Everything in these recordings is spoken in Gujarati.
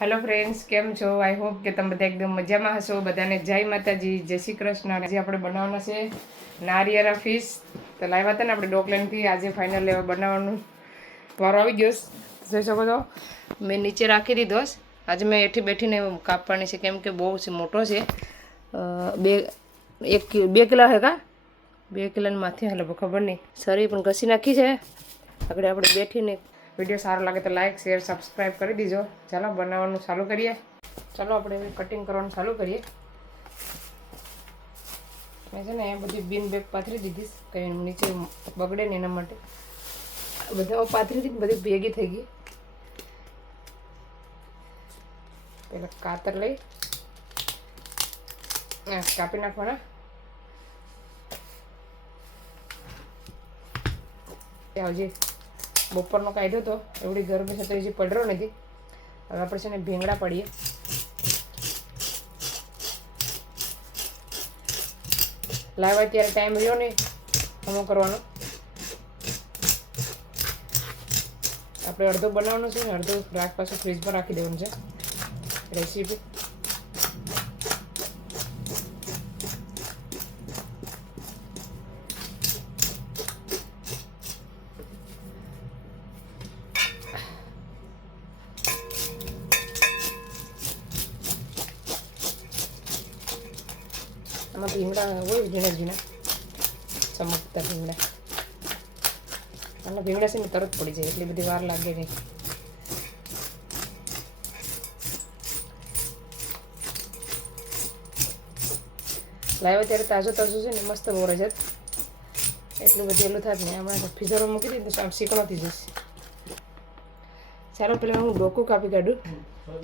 हेलो फ्रेंड्स केम छो आई होप के તમે બધા એકદમ મજામાં હશો બધાને જય માતાજી જય શ્રી કૃષ્ણ આજે આપણે બનાવવાના છે નારિયેળા ફિશ તો લાવ્યા હતા ને આપણે ડોકલેનથી આજે ફાઇનલ લેવા બનાવવાનું વારો આવી ગયો જોઈ શકો છો મેં નીચે રાખી દીધો આજે મેં એઠી બેઠીને કાપવાની છે કેમ કે બહુ મોટો છે બે કિલો હે કા 2 કિલોની માથે હાલે ખબર નહીં સરી પણ ઘસી નાખી છે આગળ આપણે બેઠીને वीडियो सारो लगे तो लाइक शेयर सब्सक्राइब कर दीजो। चलो बनावा चालू करिए। चलो अपने कटिंग करवा चालू करिए। मैं है ने बड़ी बीन बेग पाथरी दीधी कहीं नीचे बगड़े नहीं एना माटे बधा पाथरी थी बड़ी भेगी थी गई। पहले कातर लई कापी नाखवाना जी बपोरनो काढ्यो तो एवढी गरमी છે તો હજી પડરો નથી હવે આપણે છે ને ભીંગડા પાડીએ લાવવા ત્યારે ટાઈમ રહ્યો ને હમો કરવાનો આપણે અડધો બનાવવાનો છે ને અડધો રાખ પાછું ફ્રીજમાં રાખી દેવાનું છે રેસીપી आम भींगड़ा वो झीणा झीणा चमकता भींगड़ा आना भींगड़ा से मैं तरत पड़ी जाए एटली बधी वार लागे नहीं लाव्या त्यारे ताजो ताजो छे ने मस्त बोरे छे एटલું બધી એલું થાત ને આમાં ફ્રીઝરમાં મૂકી દીધું તો આમ શીકણો થઈ જશે ચાલો પહેલાં હું ડોકું કાપી કાઢું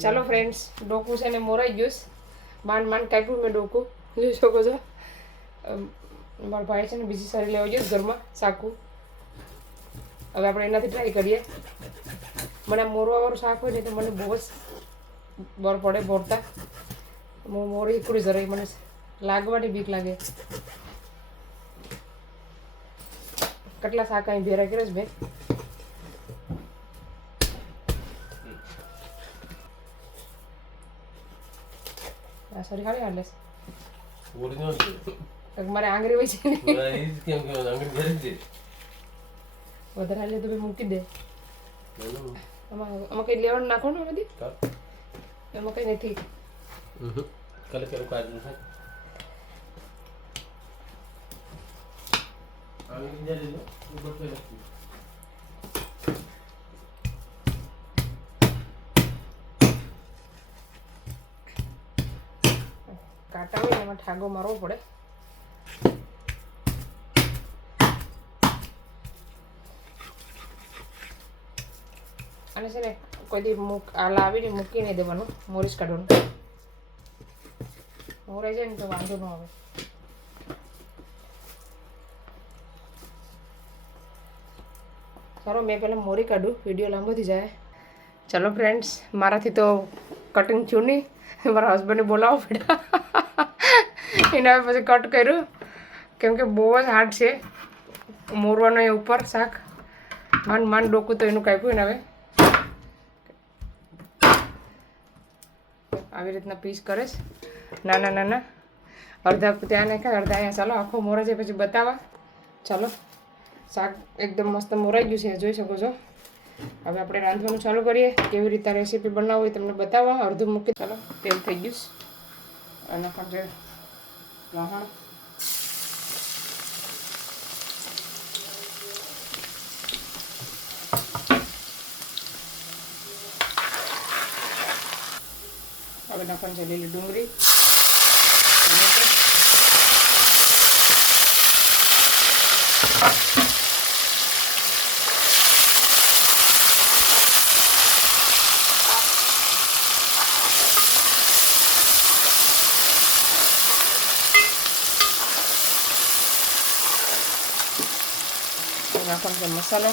ચાલો ફ્રેન્ડ્સ ડોકું છે ને મોરાઈ ગયું માંડ માંડ કાપ્યું મેં ડોકું જોઈ શકો છો મારા ભાઈ છે ને બીજી સારી લેવા ગયો ઘરમાં સાકું હવે આપણે એનાથી ટ્રાય કરીએ મને મોરવાવાળું શાક હોય ને તો મને બહુ જ બર પડે બોરતા હું મોરી એકડી જરાય મને લાગવાની બીક લાગે કેટલા શાક અહીં ભેરા કર્યા છે બેન આ સોરી ખાલી હાલે મારે આંગળી હોય છે વધારે હાલે તો મૂકી દે આમાં કઈ લેવાનું નાખો ને બધી એમાં કઈ નથી કાંટા હોય એમાં ઠાગો મારવો પડે અને છે ને કોઈ દી આ લાવીને મૂકી નહીં દેવાનું મોરીસ કાઢવાનું મોરાઈ જાય ને તો વાંધો ન આવે સારો મેં પહેલાં મોરી કાઢું વિડીયો લાંબો થઈ જાય ચલો ફ્રેન્ડ્સ મારાથી તો કટિંગ થયું નહીં મારા હસબન્ડને બોલાવવો પડ્યા એના પછી કટ કર્યું કેમ કે બહુ જ હાર્ડ છે મોરવાનો એ ઉપર શાક માંડ માંડ ડોકું તો એનું કાપ્યું ને હવે આવી રીતના પીસ કરે છે નાના નાના અડધા ત્યાં નાખ્યા અડધા અહીંયા ચાલો આખો મોરા છે પછી બતાવવા ચાલો શાક એકદમ મસ્ત મોરાઈ ગયું છે જોઈ શકો છો હવે આપણે રાંધવાનું ચાલુ કરીએ કેવી રીતે રેસીપી બનાવવી તમને બતાવવા અડધું મૂકી ચાલો તેલ થઈ ગયું અને પછી લસણ હવે નાખવાનું છે લીલી ડુંગળી નાખવાનો છે મસાલો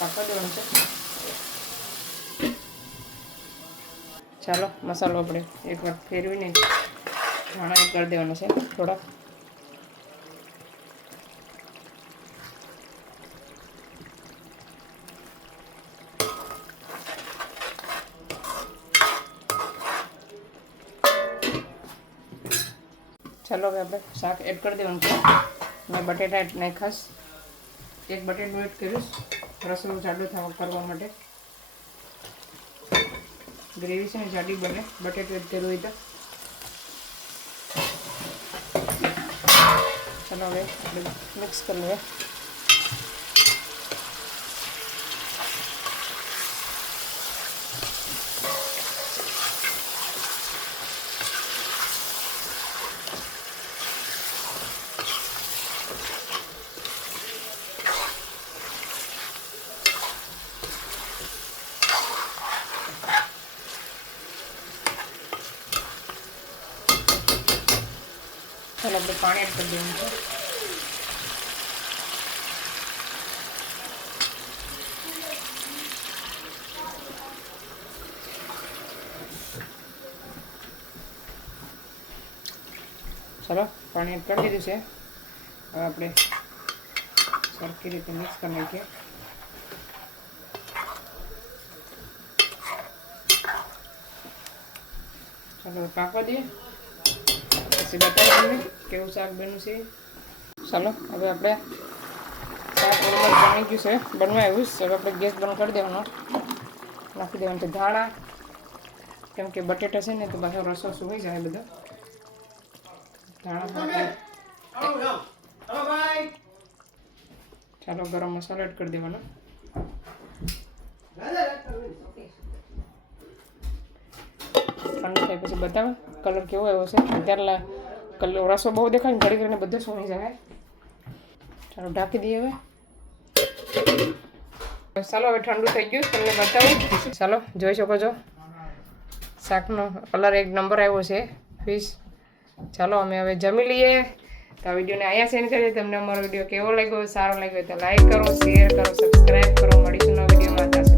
પાકવા દેવાનું છે. ચાલો મસાલો આપણે એકવાર ફેરવીને ધાણા એડ કરી દેવાનો છે થોડાક. ચાલો હવે આપણે શાક એડ કરી દેવાનું છે. મેં બટેટા એડ નાખાશ. એક બટેટું એડ કરીશ રસોડું જાડું કરવા માટે. ગ્રેવી છે ને જાડી બને બટેટું એડ કર્યું હોય તો. ચાલો હવે આપણે મિક્સ કરી લઈએ. ચાલો આપણે પાણી એડ કરી દેવાનું છે. ચાલો પાણી એડ કરી દીધું છે. હવે આપણે સરખી રીતે મિક્સ કરી નાખીએ. ચાલો પાકવા દઈએ પછી બતાવીએ તમને કેવું શાક બન્યું છે. ચાલો હવે આપણે શાક ઓલમોસ્ટ બની ગયું છે, બનવા આવ્યું છે. હવે આપણે ગેસ બંધ કરી દેવાનો, નાખી દેવાનું છે ધાણા, કેમ કે બટેટા છે ને તો પાછો રસો સુકાઈ જાય બધો. ધાણા ચાલો ગરમ મસાલો એડ કરી દેવાનો. ઠંડુ થાય પછી બતાવે કલર કેવો આવ્યો છે. અત્યારે કલર રસો બહુ દેખાય ને ઘડી કરીને બધો સોની જાય. ચાલો ઢાંકી દઈએ હવે. ચાલો હવે ઠંડુ થઈ ગયું તમને બતાવું. ચાલો જોઈ શકો છો શાકનો કલર એક નંબર આવ્યો છે ફિશ. ચાલો અમે હવે જમી લઈએ. તો આ વિડીયોને અહીંયા સેન્ડ કરીએ. તમને અમારો વિડીયો કેવો લાગ્યો, સારો લાગ્યો તો લાઈક કરો, શેર કરો, સબસ્ક્રાઈબ કરો. મળીશું નવા વિડીયોમાં.